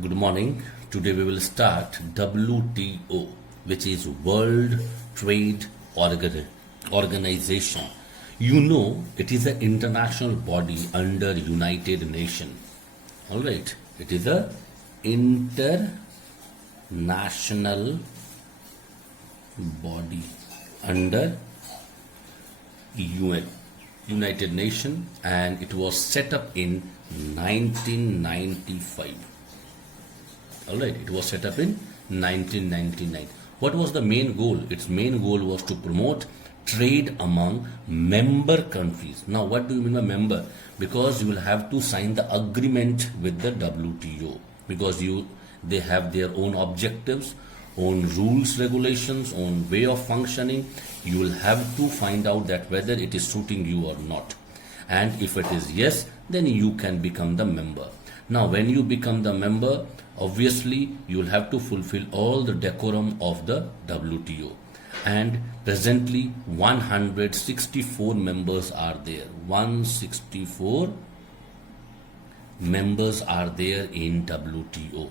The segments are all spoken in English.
Good morning. Today we will start WTO, which is World Trade Organization. You know, it is an international body under United Nations. All right. It is a international body under UN, United Nations, and it was set up in 1995. All right, it was set up in 1999. What was the main goal? Its main goal was to promote trade among member countries. Now, what do you mean by member? Because you will have to sign the agreement with the WTO, because they have their own objectives, own rules, regulations, own way of functioning. You will have to find out that whether it is suiting you or not. And if it is yes, then you can become the member. Now, when you become the member, obviously you will have to fulfill all the decorum of the WTO. And presently 164 members are there. 164 members are there in WTO.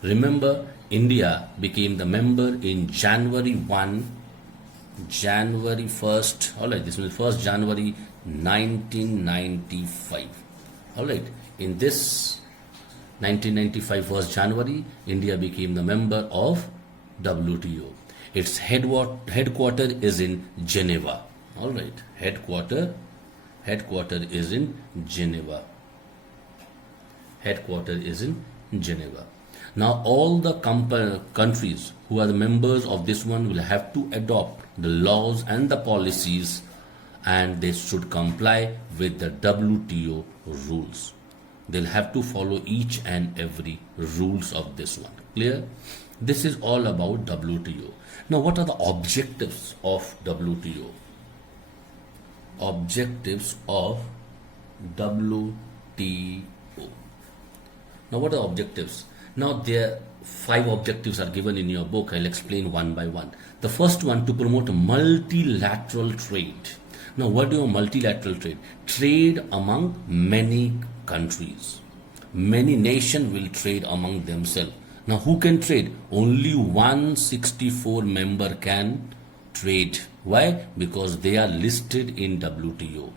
Remember, India became the member in January 1st, all right, this was 1st January 1995. All right, in this 1995 1st January, India became the member of WTO. Its headquarter is in Geneva. All right, headquarter is in Geneva. Headquarter is in Geneva. Now, all the countries who are the members of this one will have to adopt the laws and the policies, and they should comply with the WTO rules. They'll have to follow each and every rules of this one. Clear? This is all about WTO. Now, what are the objectives of WTO? Objectives of WTO. Now, what are objectives? Now, there 5 objectives are given in your book. I'll explain one by one. The first one, to promote multilateral trade. Now, what do you mean multilateral trade? Trade among many countries. Many nations will trade among themselves. Now, who can trade? Only 164 member can trade. Why? Because they are listed in WTO.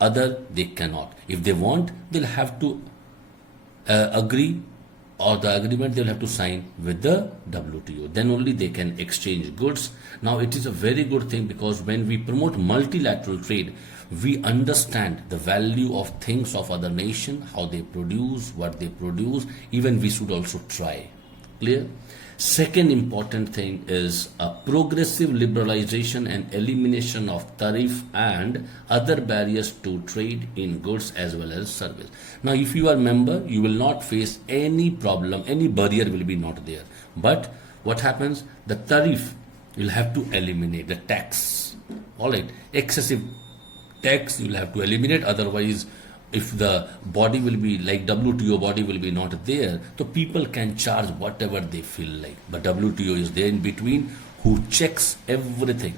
Other, they cannot. If they want, they'll have to agree, or the agreement they'll have to sign with the WTO. Then only they can exchange goods. Now, it is a very good thing, because when we promote multilateral trade, we understand the value of things of other nation, how they produce, what they produce. Even we should also try. Clear? Second important thing is a progressive liberalization and elimination of tariff and other barriers to trade in goods as well as service. Now, if you are a member, you will not face any problem, any barrier will be not there. But what happens? The tariff you'll have to eliminate, the tax. All right, excessive tax you will have to eliminate. Otherwise, if the body will be like WTO body will be not there, so people can charge whatever they feel like. But WTO is there in between, who checks everything.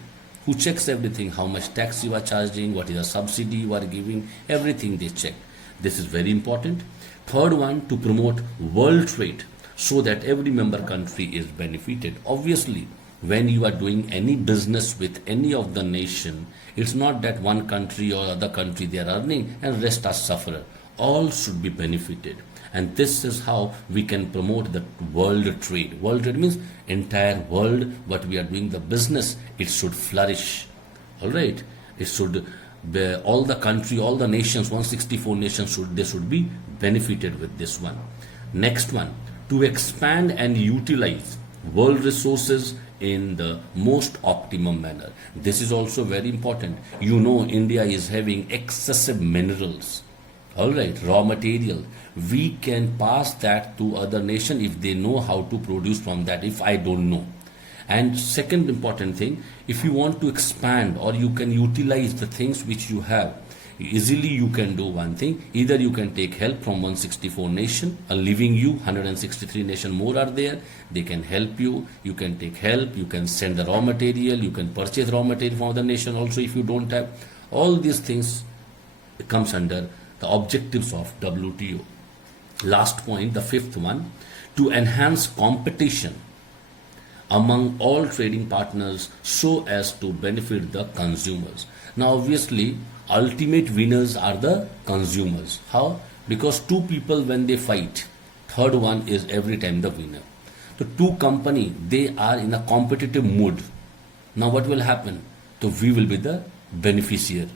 Who checks everything, how much tax you are charging, what is the subsidy you are giving, everything they check. This is very important. Third one, to promote world trade so that every member country is benefited. Obviously, when you are doing any business with any of the nation, it's not that one country or other country they are earning and rest are sufferer. All should be benefited. And this is how we can promote the world trade. World trade means entire world, what we are doing the business, it should flourish. All right. It should be, all the country, all the nations, 164 nations, they should be benefited with this one. Next one, to expand and utilize world resources in the most optimum manner. This is also very important. You know, India is having excessive minerals. All right, raw material. We can pass that to other nation if they know how to produce from that, if I don't know. And second important thing, if you want to expand or you can utilize the things which you have, easily you can do one thing. Either you can take help from 164 nation, leaving you 163 nation more are there. They can help you. You can take help. You can send the raw material. You can purchase raw material from other nation also if you don't have. All these things comes under the objectives of WTO. Last point, the fifth one, to enhance competition among all trading partners so as to benefit the consumers. Now, obviously, ultimate winners are the consumers. How? Because two people, when they fight, third one is every time the winner. So, two company, they are in a competitive mood. Now, what will happen? So, we will be the beneficiary.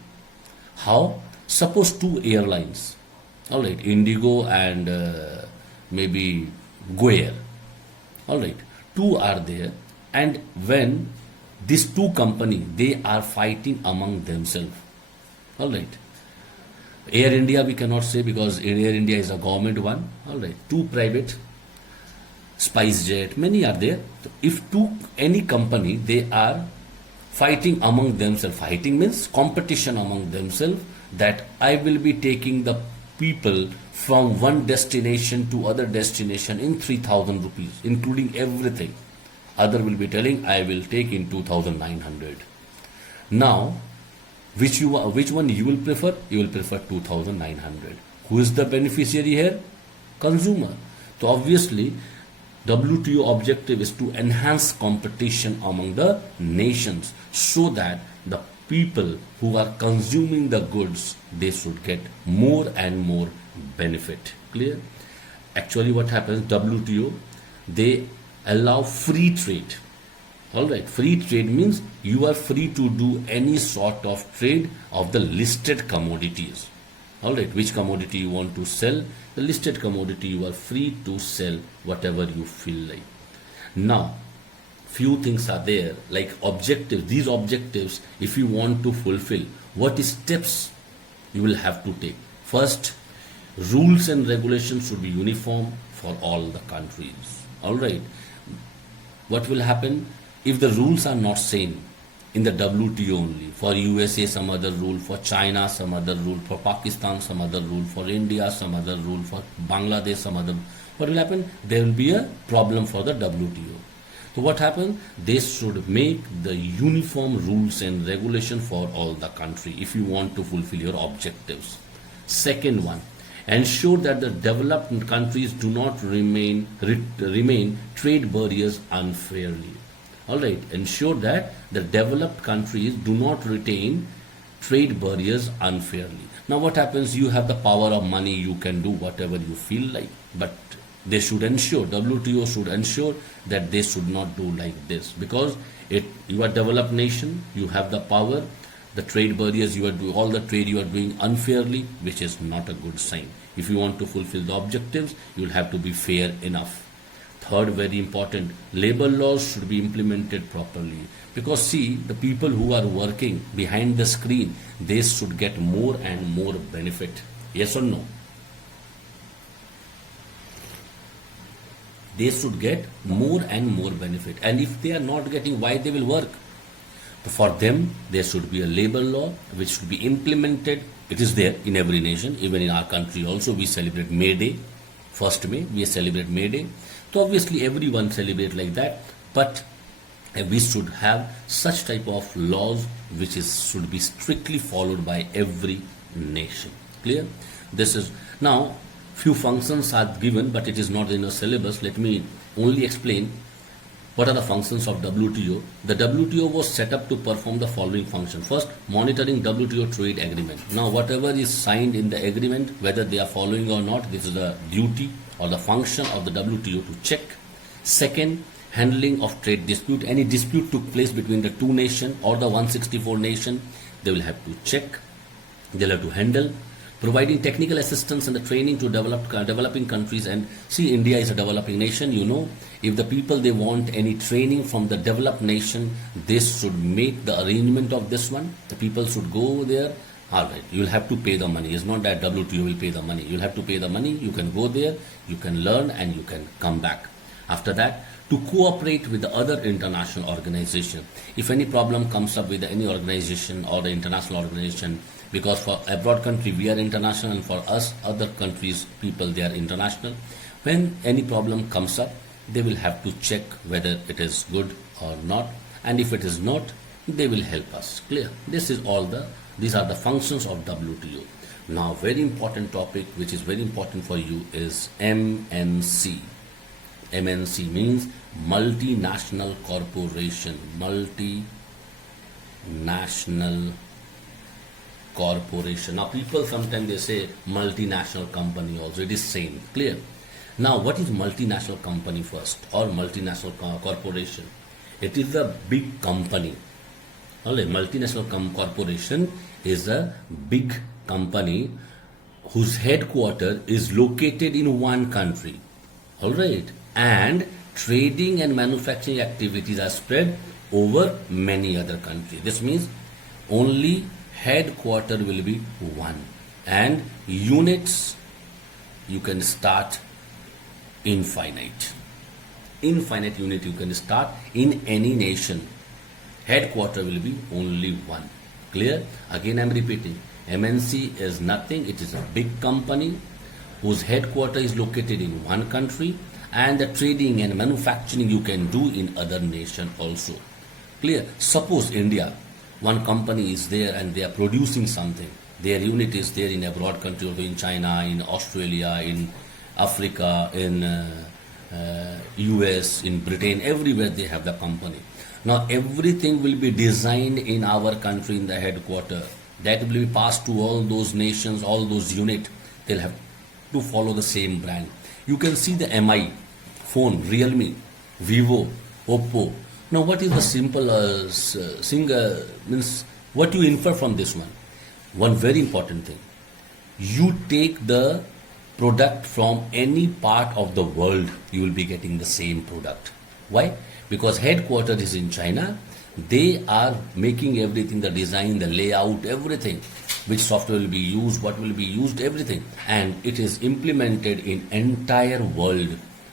How? Suppose two airlines, all right, Indigo and maybe Go Air, all right, two are there, and when these two company, they are fighting among themselves, all right. Air India we cannot say because Air India is a government one, all right. Two private, SpiceJet, many are there. So if two any company, they are fighting among themselves. Fighting means competition among themselves, that I will be taking the people from one destination to other destination in 3,000 rupees, including everything. Other will be telling I will take in 2,900. Now, which one you will prefer? You will prefer 2,900. Who is the beneficiary here? Consumer. So obviously, WTO objective is to enhance competition among the nations so that the people who are consuming the goods, they should get more and more benefit. Clear? Actually, what happens? WTO, they allow free trade. All right, free trade means you are free to do any sort of trade of the listed commodities. All right, which commodity you want to sell, the listed commodity, you are free to sell whatever you feel like. Now, few things are there like objectives. These objectives, if you want to fulfill, what steps you will have to take? First, rules and regulations should be uniform for all the countries. All right, what will happen if the rules are not same in the WTO only? For USA some other rule, for China some other rule, for Pakistan some other rule, for India some other rule, for Bangladesh some other. What will happen? There will be a problem for the WTO. So what happens? They should make the uniform rules and regulation for all the country if you want to fulfill your objectives. Second one, ensure that the developed countries do not remain trade barriers unfairly. All right, ensure that the developed countries do not retain trade barriers unfairly. Now what happens? You have the power of money, you can do whatever you feel like, but they should ensure, WTO should ensure that they should not do like this, because you are developed nation, you have the power, the trade barriers you are doing, all the trade you are doing unfairly, which is not a good sign. If you want to fulfill the objectives, you will have to be fair enough. Third, very important, labor laws should be implemented properly, because see, the people who are working behind the screen, they should get more and more benefit. Yes or no? They should get more and more benefit, and if they are not getting, why they will work? For them, there should be a labor law which should be implemented. It is there in every nation, even in our country also. We celebrate May Day, 1st May, we celebrate May Day. So obviously everyone celebrate like that, but we should have such type of laws which should be strictly followed by every nation. Clear? This is now few functions are given, but it is not in a syllabus. Let me only explain what are the functions of WTO. The WTO was set up to perform the following function. First, monitoring WTO trade agreement. Now, whatever is signed in the agreement, whether they are following or not, this is the duty or the function of the WTO to check. Second, handling of trade dispute. Any dispute took place between the two nations or the 164 nation, they will have to check. They'll have to handle. Providing technical assistance and the training to developing countries. And see, India is a developing nation, you know. If the people, they want any training from the developed nation, they should make the arrangement of this one. The people should go there. All right, you'll have to pay the money. It's not that WTO will pay the money. You'll have to pay the money. You can go there, you can learn, and you can come back. After that, to cooperate with the other international organization. If any problem comes up with any organization or the international organization, because for abroad country we are international, and for us other countries people, they are international. When any problem comes up, they will have to check whether it is good or not, and if it is not, they will help us. Clear? These are the functions of WTO. Now, very important topic which is very important for you is MNC. MNC means multinational corporation. Multinational corporation. Now, people sometimes they say multinational company also. It is same. Clear? Now, what is multinational company first or multinational corporation? It is a big company. Alright, multinational corporation is a big company whose headquarters is located in one country. Alright, and trading and manufacturing activities are spread over many other countries. This means only headquarter will be one, and units you can start infinite unit you can start in any nation. Headquarter will be only one. Clear? Again, I'm repeating. MNC is nothing. It is a big company whose headquarter is located in one country, and the trading and manufacturing you can do in other nation also. Clear? Suppose India, one company is there and they are producing something. Their unit is there in a broad country, also in China, in Australia, in Africa, in US, in Britain, everywhere they have the company. Now everything will be designed in our country in the headquarter. That will be passed to all those nations, all those units. They'll have to follow the same brand. You can see the MI, phone, Realme, Vivo, Oppo. Now what is the simple means what you infer from this one? One very important thing. You take the product from any part of the world, you will be getting the same product. Why? Because headquarters is in China. They are making everything, the design, the layout, everything, which software will be used, what will be used, everything, and it is implemented in entire world.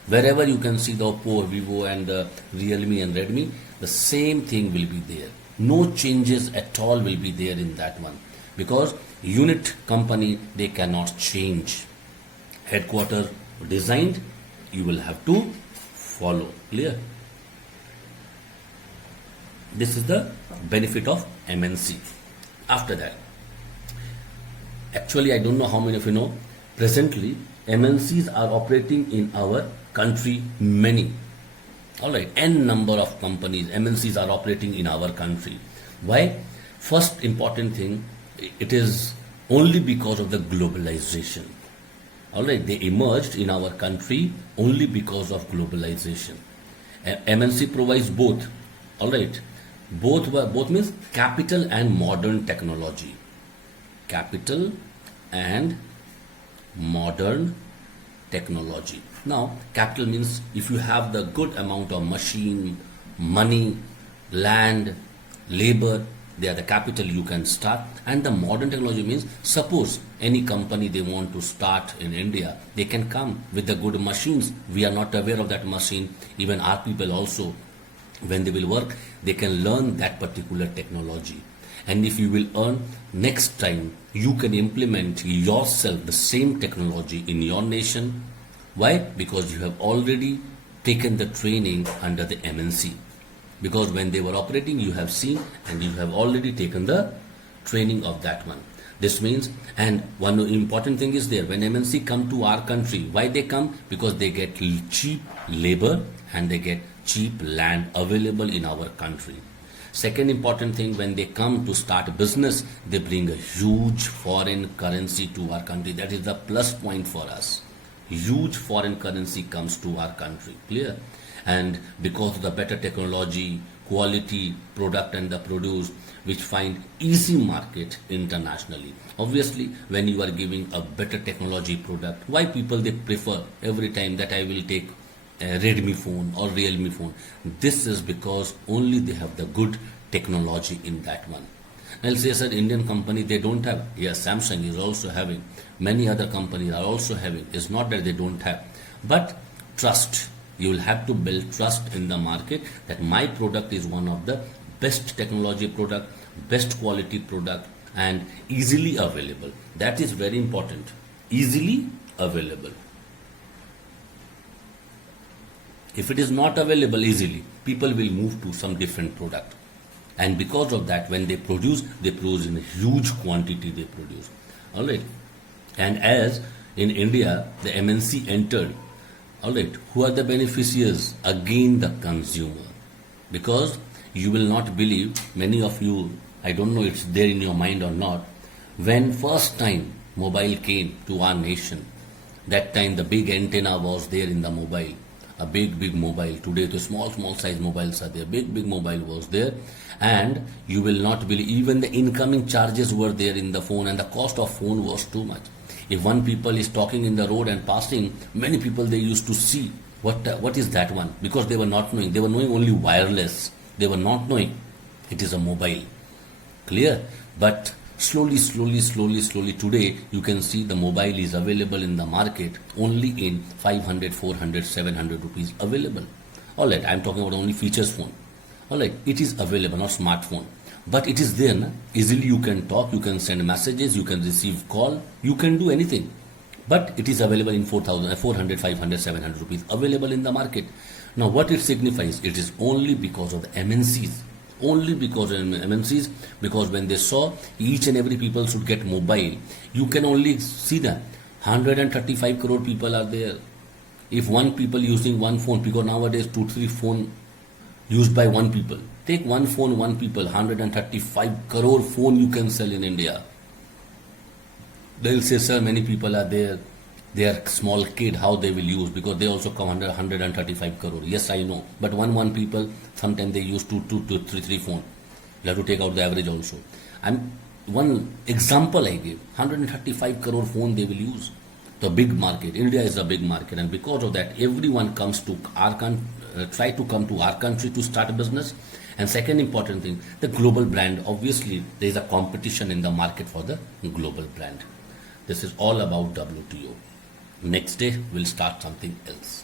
Wherever you can see the Oppo, Vivo and the Realme and Redmi, the same thing will be there. No changes at all will be there in that one, because unit company, they cannot change. Headquarter designed, you will have to follow. Clear? This is the benefit of MNC. After that, actually I don't know how many of you know, presently MNCs are operating in our country, many. Alright, n number of companies, MNCs are operating in our country. Why? First important thing, it is only because of the globalization. Alright, they emerged in our country only because of globalization. MNC provides both. Alright, both means capital and modern technology. Capital and modern technology. Now, capital means if you have the good amount of machine, money, land, labor, they are the capital you can start. And the modern technology means suppose any company they want to start in India, they can come with the good machines. We are not aware of that machine. Even our people also, when they will work, they can learn that particular technology. And if you will earn, next time you can implement yourself the same technology in your nation. Why? Because you have already taken the training under the MNC. Because when they were operating, you have seen and you have already taken the training of that one. This means, and one important thing is there, when MNC come to our country, why they come? Because they get cheap labor and they get cheap land available in our country. Second important thing, when they come to start business, they bring a huge foreign currency to our country. That is the plus point for us. Huge foreign currency comes to our country. Clear? And because of the better technology, quality, product and the produce, which find easy market internationally. Obviously, when you are giving a better technology product, why people they prefer every time that I will take a Redmi phone or Realme phone? This is because only they have the good technology in that one. I'll say, sir, Indian company, they don't have. Yes, Samsung is also having. Many other companies are also having. It's not that they don't have. But trust. You will have to build trust in the market that my product is one of the best technology product, best quality product and easily available. That is very important. Easily available. If it is not available easily, people will move to some different product. And because of that, when they produce in a huge quantity they produce. Alright. And as in India, the MNC entered, all right, who are the beneficiaries? Again, the consumer. Because you will not believe, many of you, I don't know it's there in your mind or not, when first time mobile came to our nation, that time the big antenna was there in the mobile, a big mobile. Today the small size mobiles are there, big mobile was there, and you will not believe even the incoming charges were there in the phone, and the cost of phone was too much. If one people is talking in the road and passing, many people they used to see what is that one, because they were not knowing. They were knowing only wireless. They were not knowing it is a mobile. Clear? But slowly today you can see the mobile is available in the market only in 500, 400, 700 rupees available. All right, I'm talking about only features phone. All right, it is available, not smartphone. But it is there, na? Easily you can talk, you can send messages, you can receive call, you can do anything. But it is available in 4,000, 400, 500, 700 rupees available in the market. Now what it signifies? It is only because of the MNCs. Only because of MNCs, because when they saw each and every people should get mobile, you can only see that 135 crore people are there. If one people using one phone, because nowadays 2-3 phone used by one people. Take one phone, one people, 135 crore phone you can sell in India. They'll say, sir, many people are there. They are small kid, how they will use, because they also come under 135 crore. Yes, I know. But one people, sometimes they use 2-3 phone. You have to take out the average also. One example I gave, 135 crore phone they will use. The big market. India is a big market, and because of that, everyone comes to our country, try to come to our country to start a business. And second important thing, the global brand. Obviously, there is a competition in the market for the global brand. This is all about WTO. Next day, we'll start something else.